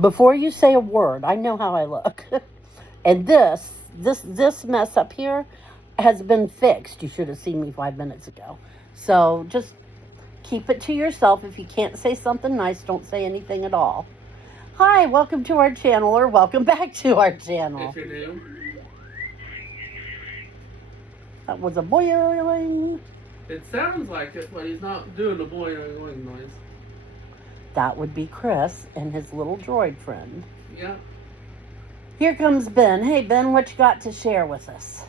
Before you say a word, I know how I look. And this mess up here has been fixed. You should have seen me 5 minutes ago. So just keep it to yourself. If you can't say something nice, don't say anything at all. Hi, welcome to our channel, or welcome back to our channel. If you're new. That was a boing. It sounds like it, but he's not doing the boing noise. That would be Chris and his little droid friend. Yeah. Here comes Ben. Hey, Ben, what you got to share with us?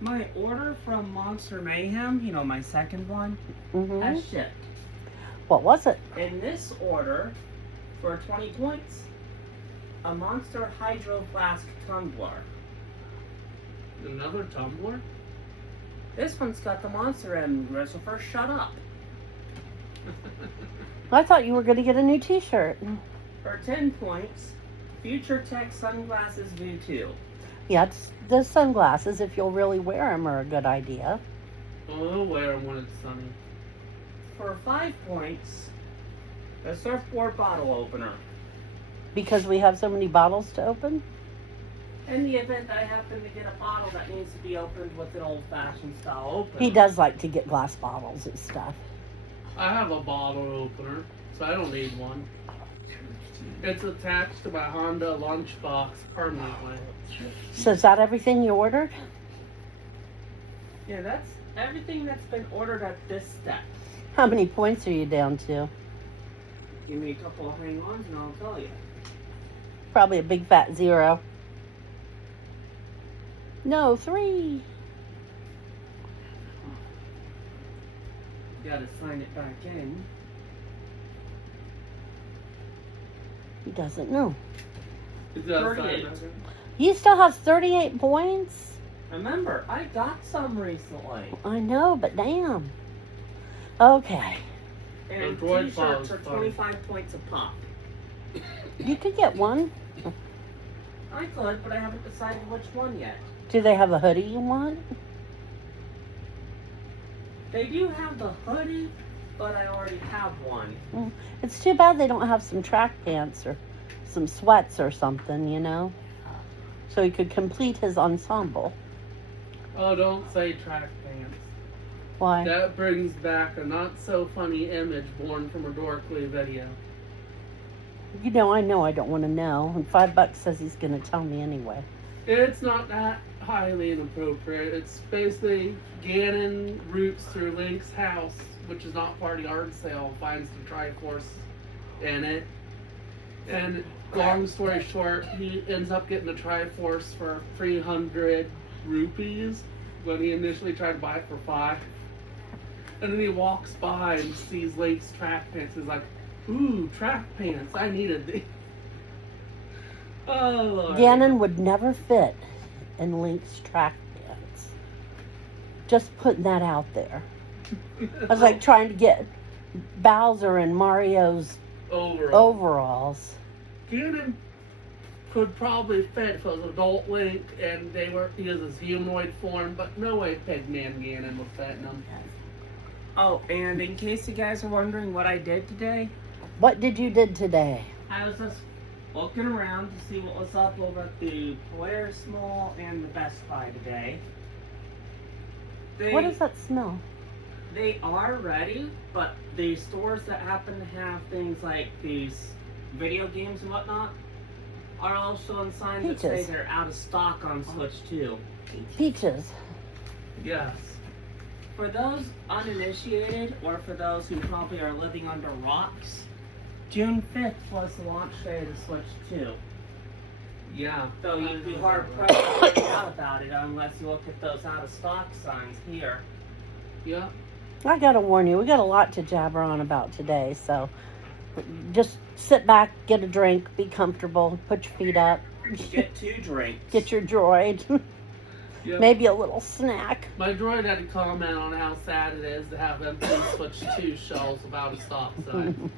My order from Monster Mayhem, my second one, has shipped. What was it? In this order, for 20 points, a Monster Hydro Flask Tumbler. Another tumbler? This one's got the Monster M. So first, shut up. I thought you were going to get a new t-shirt. For 10 points, Future Tech Sunglasses View 2. Yeah, the sunglasses, if you'll really wear them, are a good idea. Well, I'll wear them when it's sunny. For 5 points, the Surfboard Bottle Opener. Because we have so many bottles to open? In the event I happen to get a bottle that needs to be opened with an old-fashioned style opener. He does like to get glass bottles and stuff. I have a bottle opener, so I don't need one. It's attached to my Honda lunchbox permanently. So is that everything you ordered? Yeah, that's everything that's been ordered at this step. How many points are you down to? Give me a couple of hang-ons and I'll tell you. Probably a big fat 0. No, 3. Gotta sign it back in. He doesn't know. Is that 38. outside? You still have 38 points? Remember, I got some recently. I know, but damn. Okay. And The droid t-shirts file's are fun. 25 points a pop. You could get one. I could, but I haven't decided which one yet. Do they have a hoodie you want? They do have the hoodie, but I already have one. It's too bad they don't have some track pants or some sweats or something, so he could complete his ensemble. Oh, don't say track pants. Why? That brings back a not so funny image born from a Dorkly video. I know I don't want to know. And $5 says he's going to tell me anyway. It's not that highly inappropriate. It's basically Ganon roots through Link's house, which is not part of the art sale, finds the Triforce in it. And long story short, he ends up getting the Triforce for 300 rupees when he initially tried to buy it for 5. And then he walks by and sees Link's track pants. He's like, ooh, track pants, I needed these. Oh, Lord. Ganon would never fit in Link's track pants. Just putting that out there. I was like trying to get Bowser and Mario's overalls. Ganon could probably fit if it was adult Link and he was his humanoid form, but no way Pigman Ganon would fit in him. Oh, and in case you guys are wondering what I did today, What did you did today? I was just looking around to see what was up over at the Polaris Mall and the Best Buy today. What does that smell? They are ready, but the stores that happen to have things like these video games and whatnot are all showing signs that say Peaches. they're out of stock on Switch 2. Peaches. Yes. For those uninitiated, or for those who probably are living under rocks, June 5th was the launch day of the Switch 2. Yeah. So you'd be hard pressed to find out about it unless you look at those out of stock signs here. Yeah. I gotta warn you, we got a lot to jabber on about today, so just sit back, get a drink, be comfortable, put your feet up, Get 2 drinks. get your droid, Yep. maybe a little snack. My droid had to comment on how sad it is to have empty Switch 2 shelves without a stop sign.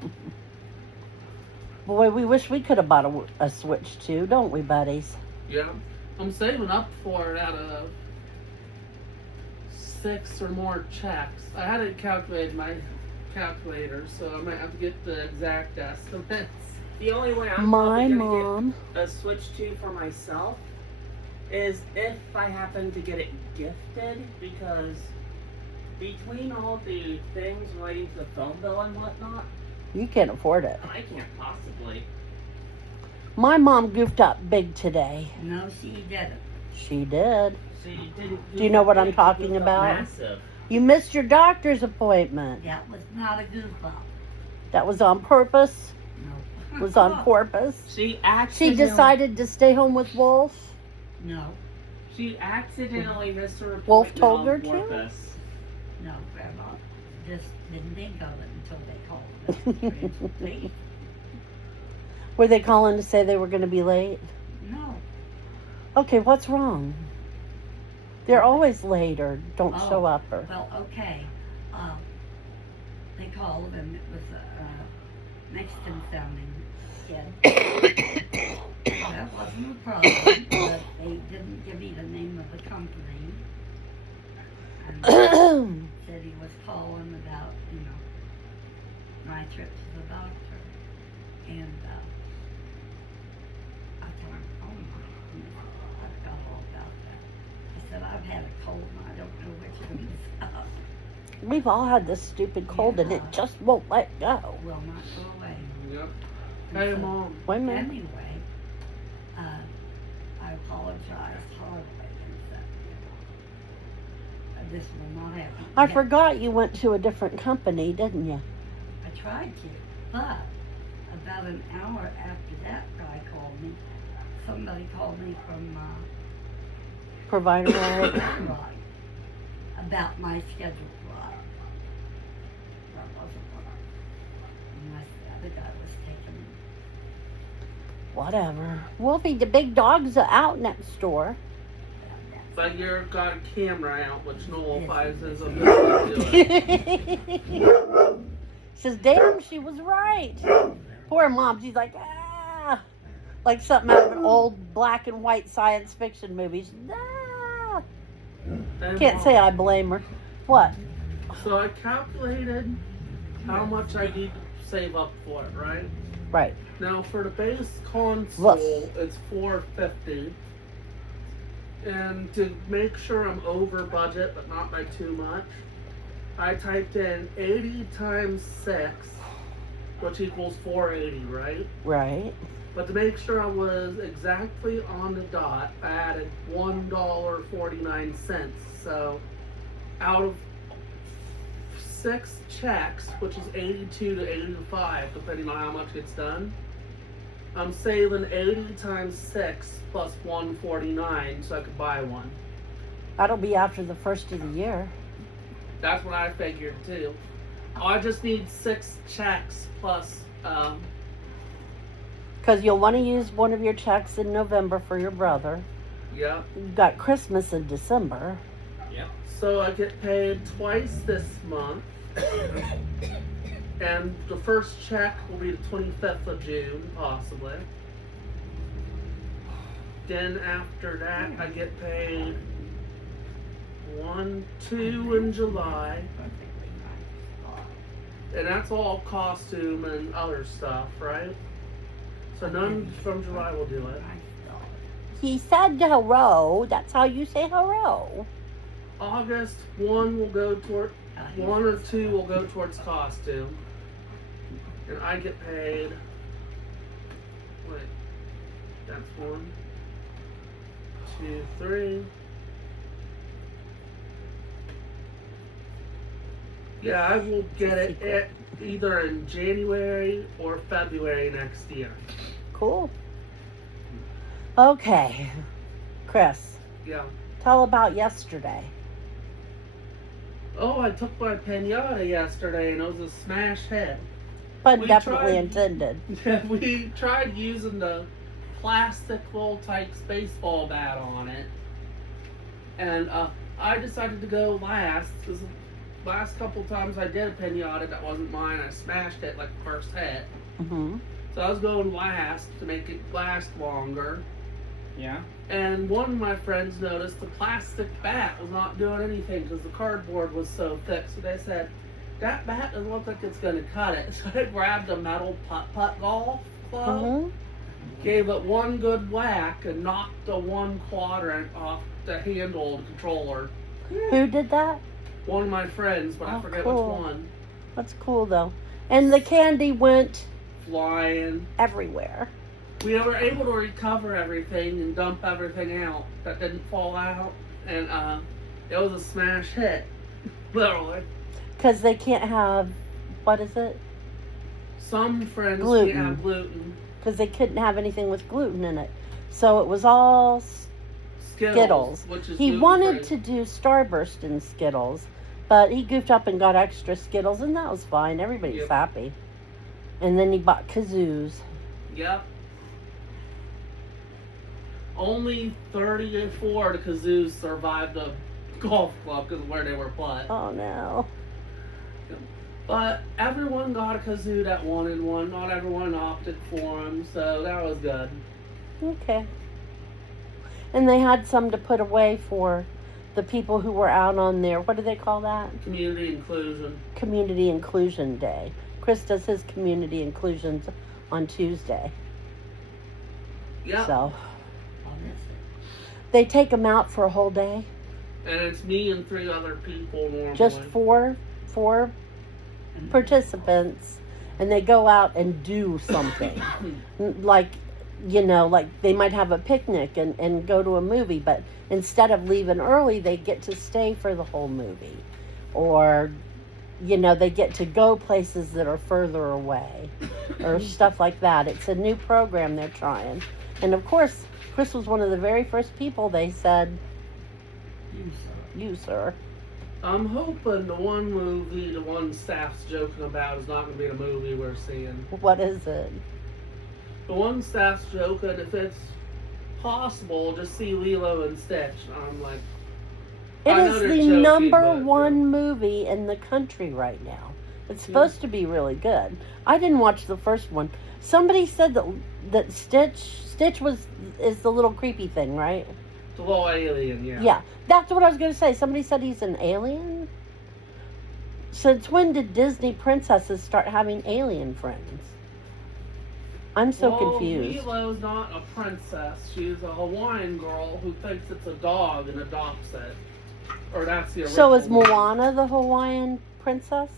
Boy, we wish we could have bought a Switch too, don't we, buddies? Yeah. I'm saving up for it out of 6 or more checks. I hadn't calculated my calculator, so I might have to get the exact estimates. The only way I'm My probably mom. gonna get a Switch 2 for myself is if I happen to get it gifted, because between all the things relating to the phone bill and whatnot, You can't afford it. I can't possibly. My mom goofed up big today. No, she didn't. She did. She didn't. Do you know what I'm goof talking up about? Massive. You missed your doctor's appointment. That was not a goof up. That was on purpose. No. Was on purpose. She She accidentally. decided to stay home with Wolf. No, She accidentally missed her appointment Wolf told on her to? purpose. no, Grandma just didn't think of it until they called it. Please. Were they calling to say they were going to be late? No. Okay, what's wrong? They're always late or don't Oh. show up or. Well, okay. They called and it was a Mexican sounding kid. That wasn't a problem, but they didn't give me the name of the company. And said he was calling about, my trip to the doctor. And I told him, oh my, I forgot all about that. I said, I've had a cold and I don't know which one is up. We've all had this stupid cold and it Yeah. just won't let go. Will not go away. Yep. And Hey, so, Mom. Wait a minute. Anyway, I apologized heartily and said, this will not happen. I again. forgot you went to a different company, didn't you? I tried to, but about an hour after that guy called me, somebody called me from Provider ride. Ride about my scheduled ride. That wasn't one. Unless the other guy was taking me. Whatever. Wolfie, the big dog's out next door. But you've got a camera out, which nullifies his ability to do it. Says, damn, she was right. Poor mom, she's like, ah. Like something out of an old black and white science fiction movie. She's, ah. Hey, Can't Mom. say I blame her. What? So I calculated how much I need to save up for it, right? Right. Now for the base console, Woof. it's $450. And to make sure I'm over budget, but not by too much, I typed in 80 times 6, which equals 480, right? Right. But to make sure I was exactly on the dot, I added $1.49. So out of 6 checks, which is 82 to 85, depending on how much gets done, I'm saving 80 times 6 plus 149 so I could buy one. That'll be after the first of the year. That's what I figured too. I just need 6 checks plus, Because you'll want to use one of your checks in November for your brother. yeah. You've got Christmas in December. Yep. So I get paid twice this month. And the first check will be the 25th of June, possibly. Then after that, I get paid 1, 2 in July. And that's all costume and other stuff, right? So none from July will do it. He said hello. That's how you say hello. August, 1 will go toward, 1 or 2 will go towards costume. And I get paid, wait, that's 1, 2, 3. Yeah, I will get it at either in January or February next year. Cool. Okay. Chris, Yeah. tell about yesterday. Oh, I took my pinata yesterday and it was a smash hit. Pun We definitely tried- intended. We tried using the plastic Voltaics baseball bat on it. And I decided to go last, because the last couple times I did a pinata that wasn't mine, I smashed it like the first hit. Mm-hmm. So I was going last to make it last longer. Yeah. And one of my friends noticed the plastic bat was not doing anything because the cardboard was so thick. So they said, that bat doesn't look like it's going to cut it. So I grabbed a metal putt-putt golf club, Mhm. gave it one good whack and knocked the one quadrant off the handle of the controller. Who did that? One of my friends, but I Oh, forget cool. which one. That's cool though. And the candy went Flying. everywhere. We were able to recover everything and dump everything out that didn't fall out, and it was a smash hit, literally. Because they can't have, what is it? Some friends Gluten. can't have gluten. Because they couldn't have anything with gluten in it. So it was all Skittles. Which is He gluten-free. wanted to do Starburst in Skittles, but he goofed up and got extra Skittles, and that was fine. Everybody's Yep. happy. And then he bought kazoos. Yep. Only 34 of the kazoos survived the golf club because of where they were put. Oh no. But everyone got a kazoo that wanted one. Not everyone opted for them, so that was good. Okay. And they had some to put away for the people who were out on their, what do they call that? Community inclusion. Community Inclusion Day. Chris does his community inclusions on Tuesday. Yep. So I'll miss it. they take them out for a whole day. And it's me and 3 other people normally. Just four participants, and they go out and do something. Like, you know, like they might have a picnic and go to a movie, but instead of leaving early, they get to stay for the whole movie. Or, you know, they get to go places that are further away or stuff like that. It's a new program they're trying. And of course, Chris was one of the very first people they said, you, sir. I'm hoping the one movie, the one staff's joking about, is not going to be the movie we're seeing. What is it? The one staff's joking, if it's possible, just see Lilo and Stitch. I'm like, It I know is they're the joking, number but, one movie in the country right now. It's supposed to be really good. I didn't watch the first one. Somebody said that Stitch is the little creepy thing, right? the little alien, yeah. Yeah, that's what I was going to say. Somebody said he's an alien. Since when did Disney princesses start having alien friends? I'm so confused. Lilo's not a princess. She's a Hawaiian girl who thinks it's a dog and adopts it. Or that's the original. So is one. Moana the Hawaiian princess?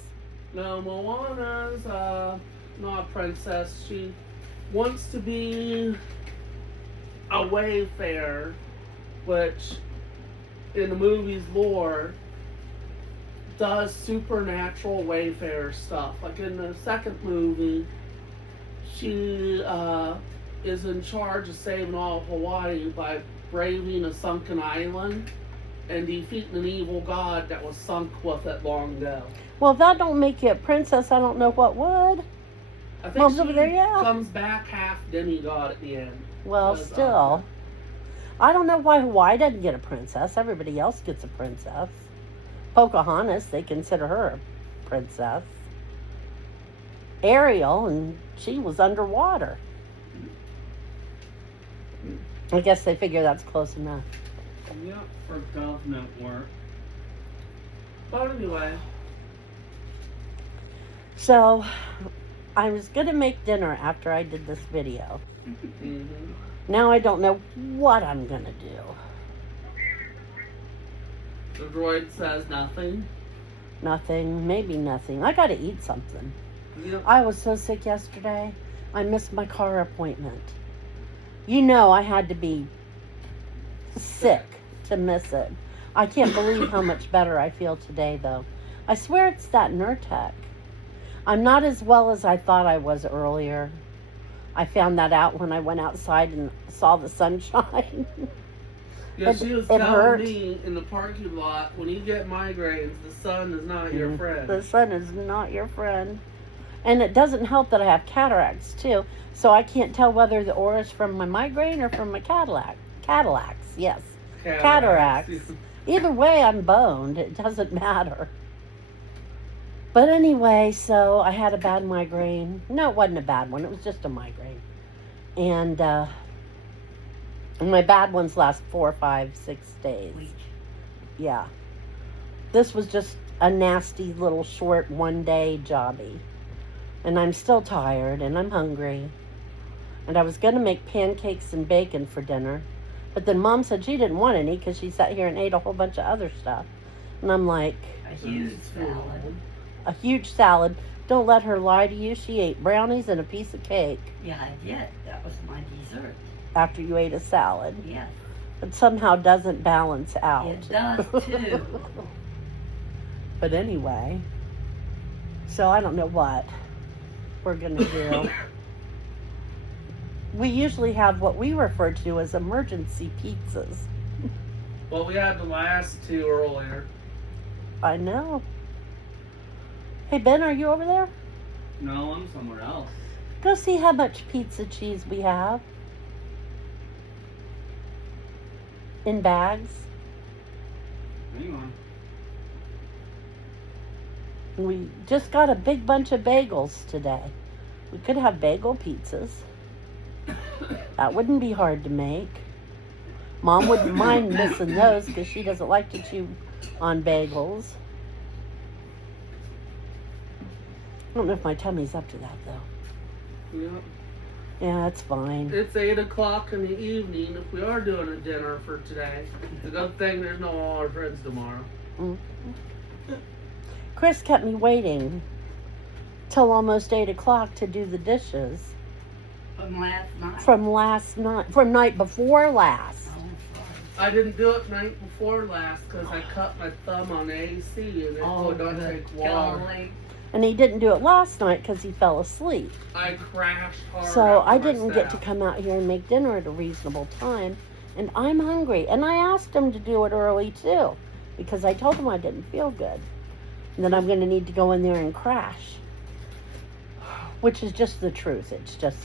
No, Moana's not a princess. She wants to be a wayfarer, which in the movie's lore does supernatural wayfarer stuff. Like in the second movie, she is in charge of saving all of Hawaii by braving a sunken island and defeating an evil god that was sunk with it long ago. Well, if that don't make you a princess, I don't know what would. I think Well, she over there, yeah. comes back half demigod at the end. Well, Because, still. I don't know why Hawaii doesn't get a princess. Everybody else gets a princess. Pocahontas, they consider her a princess. Ariel, and she was underwater. I guess they figure that's close enough. Yep, for government work. But anyway, So, I was going to make dinner after I did this video. mhm. Now I don't know what I'm going to do. The droid says nothing. Nothing, maybe nothing. I got to eat something. Yep. I was so sick yesterday. I missed my car appointment. You know I had to be sick to miss it. I can't believe how much better I feel today, though. I swear it's that Nurtec. I'm not as well as I thought I was earlier. I found that out when I went outside and saw the sunshine. Yeah, It- she was it telling hurt. me in the parking lot, when you get migraines, the sun is not your friend. The sun is not your friend. And it doesn't help that I have cataracts, too. So I can't tell whether the aura is from my migraine or from my Cadillacs, yes. Cataracts. Either way, I'm boned. It doesn't matter. But anyway, so I had a bad migraine. No, it wasn't a bad one. It was just a migraine. And my bad ones last 4, 5, 6 days. Yeah. This was just a nasty little short 1-day jobby. And I'm still tired and I'm hungry. And I was going to make pancakes and bacon for dinner. But then Mom said she didn't want any because she sat here and ate a whole bunch of other stuff. And I'm like, A huge salad. a huge salad. Don't let her lie to you. She ate brownies and a piece of cake Yeah, I did. That was my dessert. after you ate a salad. Yes, It somehow doesn't balance out. it does too. But anyway, so I don't know what we're going to do. We usually have what we refer to as emergency pizzas. Well, we had the last two earlier. I know. Hey, Ben, are you over there? No, I'm somewhere else. Go see how much pizza cheese we have in bags. Hang on. We just got a big bunch of bagels today. We could have bagel pizzas. That wouldn't be hard to make. Mom wouldn't mind missing those because she doesn't like to chew on bagels. I don't know if my tummy's up to that though. Yep. Yeah, it's fine. It's 8 o'clock in the evening. If we are doing a dinner for today, it's a good thing there's no all our friends tomorrow. Chris kept me waiting till almost 8 o'clock to do the dishes From last night. from night before last. Oh, I didn't do it night before last because I cut my thumb on the AC and it oh, would not good take water. golly. And he didn't do it last night because he fell asleep. I crashed hard. So after I my didn't get to staff. come out here and make dinner at a reasonable time. And I'm hungry. And I asked him to do it early too. Because I told him I didn't feel good. And then I'm going to need to go in there and crash. Which is just the truth. It's just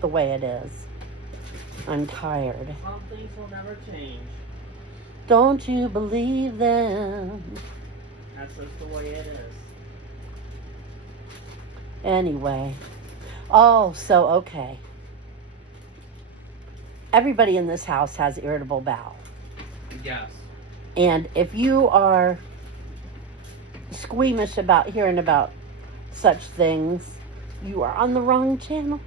the way it is. I'm tired. Some things will never change. Don't you believe them? That's just the way it is. Anyway. Oh, so okay. Everybody in this house has irritable bowel. Yes. And if you are squeamish about hearing about such things, you are on the wrong channel.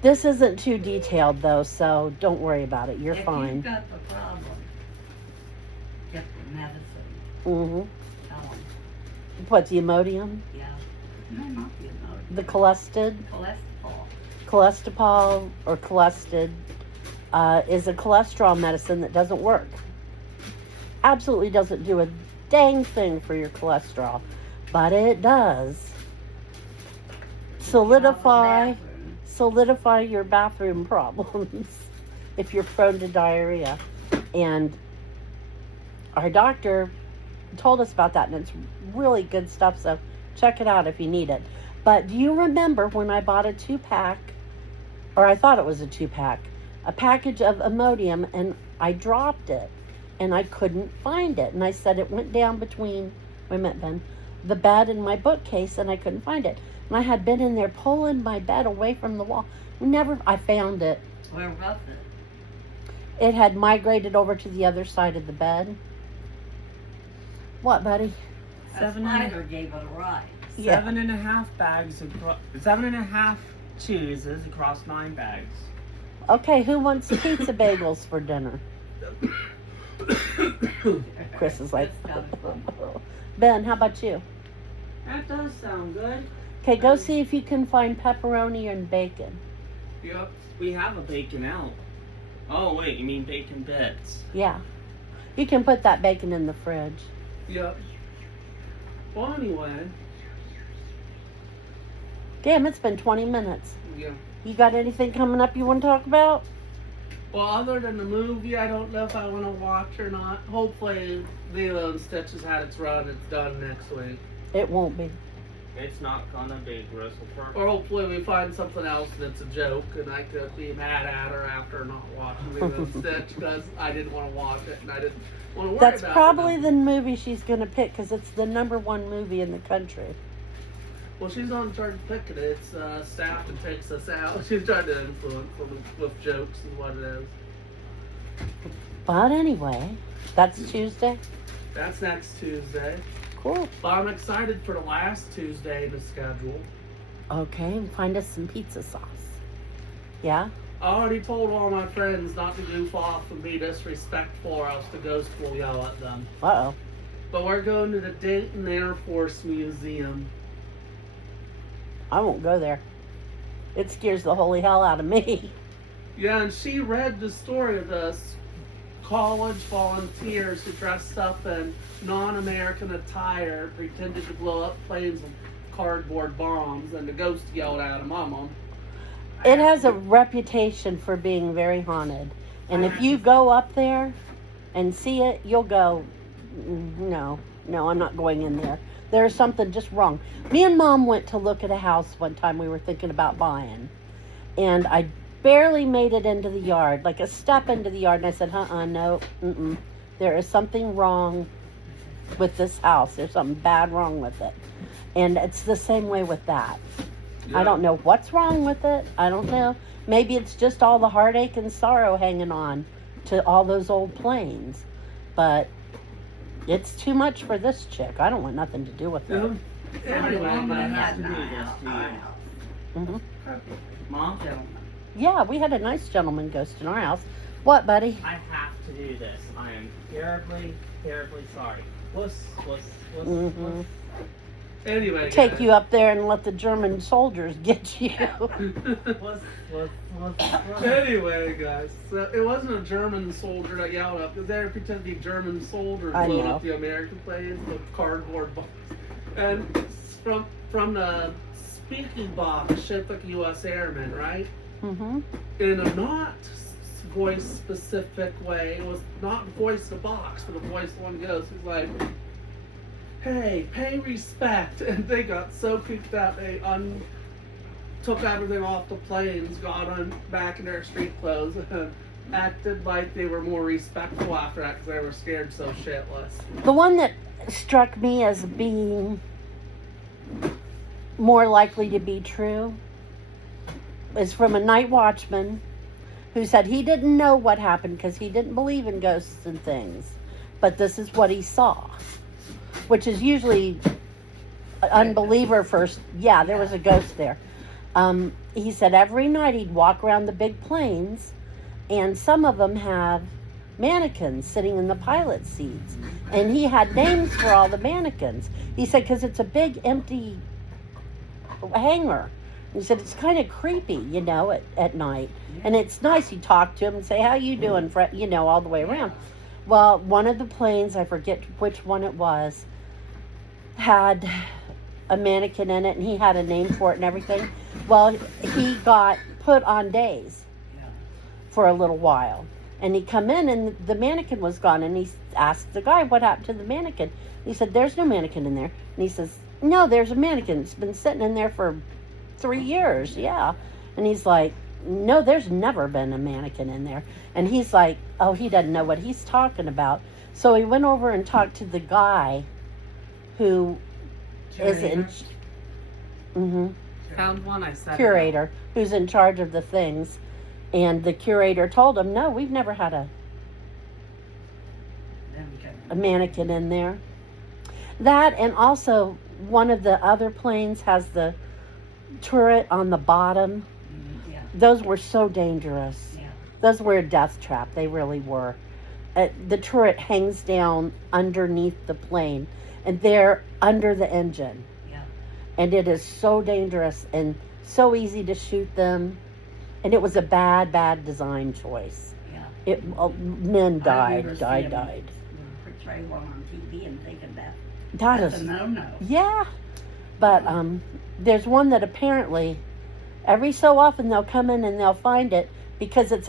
This isn't too detailed though, so don't worry about it. You're If fine. you've got the problem, get the medicine. Mm-hmm. Tell them. What, the Imodium? Yeah. No, not the emotion. The Colestid? Cholesterol. Cholestipol or Colestid is a cholesterol medicine that doesn't work. Absolutely doesn't do a dang thing for your cholesterol. But it does solidify your bathroom problems if you're prone to diarrhea. And our doctor told us about that, and it's really good stuff, so check it out if you need it. But do you remember when I bought a 2-pack, or I thought it was a 2-pack, a package of Imodium, and I dropped it and I couldn't find it, and I said it went down between, wait a minute, Ben, the bed and my bookcase, and I couldn't find it. And I had been in there pulling my bed away from the wall. I found it. Where was it? It had migrated over to the other side of the bed. What, buddy? A spider gave it a ride. Yeah. 7.5 bags, 7.5 cheeses across 9 bags. Okay, who wants pizza bagels for dinner? Chris is like, This sounds fun. Ben, how about you? That does sound good. Okay, go see if you can find pepperoni and bacon. Yep. We have a bacon out. Oh, wait, you mean bacon bits? Yeah. You can put that bacon in the fridge. Yep. Well, anyway. Damn, it's been 20 minutes. Yeah. You got anything coming up you want to talk about? Well, other than the movie, I don't know if I want to watch or not. Hopefully, Lilo and Stitch has had its run. It's done next week. It won't be. It's not gonna be Grizzleper. Or hopefully we find something else that's a joke and I could be mad at her after not watching Lilo and Stitch because I didn't want to watch it and I didn't want to worry That's about probably it. the movie she's going to pick because it's the #1 movie in the country. Well, she's on charge of picking it. It's staff that takes us out. She's trying to influence them with jokes is what it is. But anyway, that's Tuesday. That's next Tuesday. Cool. But I'm excited for the last Tuesday in the schedule. Okay, and find us some pizza sauce. Yeah? I already told all my friends not to goof off and be disrespectful or else the ghost will yell at them. Uh-oh. But we're going to the Dayton Air Force Museum. I won't go there. It scares the holy hell out of me. Yeah, and she read the story of this college volunteers who dressed up in non-American attire, pretended to blow up planes with cardboard bombs, and the ghost yelled at them on them. It has a reputation for being very haunted. And if you go up there and see it, you'll go, no, I'm not going in there. There's something just wrong. Me and Mom went to look at a house one time we were thinking about buying. And I barely made it into the yard, like a step into the yard. And I said, no, there is something wrong with this house. There's something bad wrong with it. And it's the same way with that. Yeah. I don't know what's wrong with it. I don't know. Maybe it's just all the heartache and sorrow hanging on to all those old planes. But it's too much for this chick. I don't want nothing to do with it. Anyway, I'm gonna guys. have to do this to you. hmm Mom, Yeah, we had a nice gentleman ghost in our house. What, buddy? I have to do this. I am terribly, terribly sorry. Wuss. Mhm. Anyway, Take guys. you up there and let the German soldiers get you. Wuss. Anyway, guys, so it wasn't a German soldier that yelled up, because they pretended to be German soldiers I blowing know. up the American planes with cardboard bombs. And from the speaking box, shaped like a U.S. airman, right? hmm In a not voice specific way, it was not voice the box, but a voice one goes. He's like, "Hey, pay respect," and they got so creeped out they took everything off the planes, got on back in their street clothes, and acted like they were more respectful after that because they were scared so shitless. The one that struck me as being more likely to be true is from a night watchman who said he didn't know what happened because he didn't believe in ghosts and things, but this is what he saw, which is usually an unbeliever first. Yeah, there was a ghost there. He said every night he'd walk around the big planes, and some of them have mannequins sitting in the pilot seats, and he had names for all the mannequins. He said because it's a big empty hangar. He said it's kind of creepy, at night, and it's nice. You talk to him and say, "How you doing?" All the way around. Well, one of the planes, I forget which one it was, had a mannequin in it, and he had a name for it and everything. Well, he got put on days for a little while, and he come in, and the mannequin was gone, and he asked the guy what happened to the mannequin. He said, "There's no mannequin in there." And he says, "No, there's a mannequin. It's been sitting in there for 3 years, yeah." And he's like, "No, there's never been a mannequin in there." And he's like, oh, he doesn't know what he's talking about. So he went over and talked to the guy who is in Found one, I said. curator, who's in charge of the things. And the curator told him, "No, we've never had a mannequin in there." That, and also one of the other planes has the turret on the bottom. Yeah. Those were so dangerous. Yeah. Those were a death trap. They really were. The turret hangs down underneath the plane, and they're under the engine. Yeah. And it is so dangerous and so easy to shoot them. And it was a bad design choice. Yeah. Men died. Portray one on TV and thinking that That's a no. Yeah. But there's one that apparently every so often they'll come in and they'll find it because it's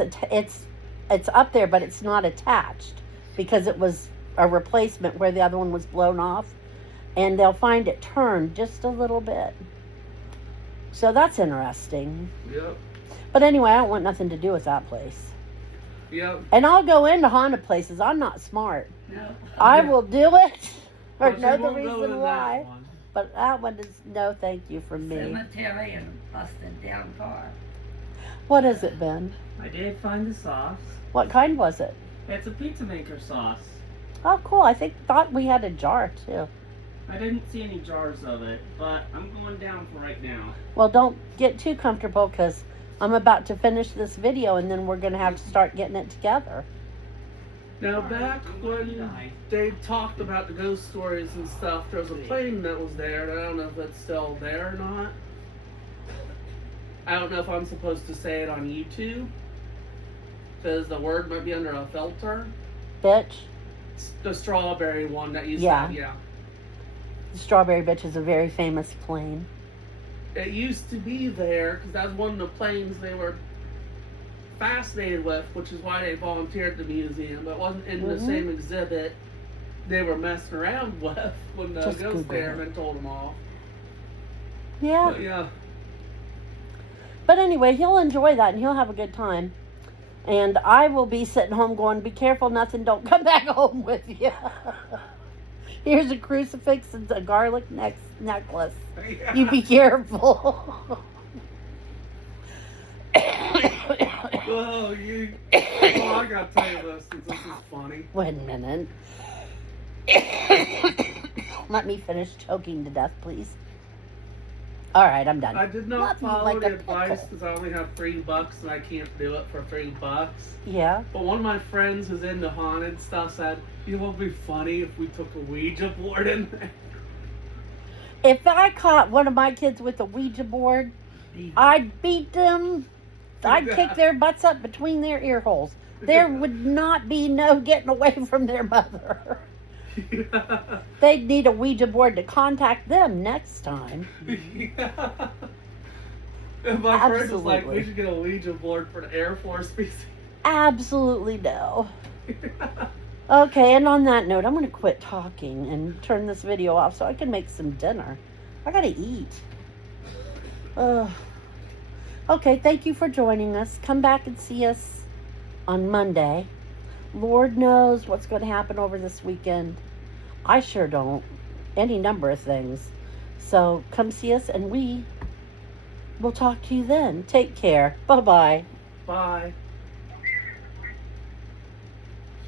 up there, but it's not attached because it was a replacement where the other one was blown off, and they'll find it turned just a little bit. So that's interesting. Yep. But anyway, I don't want nothing to do with that place. Yep. And I'll go into haunted places. I'm not smart. No. I will do it or But you know the won't go reason in that why. one. But that one is no thank you from me. Cemetery and a busted down car. What has it been? I did find the sauce. What kind was it? It's a pizza maker sauce. Oh, cool. I thought we had a jar too. I didn't see any jars of it, but I'm going down for right now. Well, don't get too comfortable because I'm about to finish this video, and then we're going to have to start getting it together. Now, back when they talked about the ghost stories and stuff, there was a plane that was there, and I don't know if it's still there or not. I don't know if I'm supposed to say it on YouTube, because the word might be under a filter. Bitch. The strawberry one that you Yeah. said, yeah. The Strawberry Bitch is a very famous plane. It used to be there, because that was one of the planes they were fascinated with, which is why they volunteered at the museum. But it wasn't in the same exhibit they were messing around with when the Just ghost Google airman told them off. Yeah. But yeah. But anyway, he'll enjoy that, and he'll have a good time. And I will be sitting home going, be careful, nothing, don't come back home with you. Here's a crucifix and a garlic necklace. Yeah. You be careful. Oh, I gotta tell you this since this is funny. Wait a minute. Let me finish choking to death, please. All right, I'm done. I did not Love you follow like the a advice pickle. because I only have $3 and I can't do it for $3. Yeah. But one of my friends who's into haunted stuff said, you know what would be funny if we took a Ouija board in there? If I caught one of my kids with a Ouija board, I'd beat them. I'd kick their butts up between their ear holes. There would not be no getting away from their mother. Yeah. They'd need a Ouija board to contact them next time. Yeah. And my friend was like, Absolutely. we should get a Ouija board for the Air Force Museum. Absolutely no. Okay, and on that note, I'm going to quit talking and turn this video off so I can make some dinner. I got to eat. Okay, thank you for joining us. Come back and see us on Monday. Lord knows what's going to happen over this weekend. I sure don't. Any number of things. So come see us, and we will talk to you then. Take care. Bye-bye. Bye.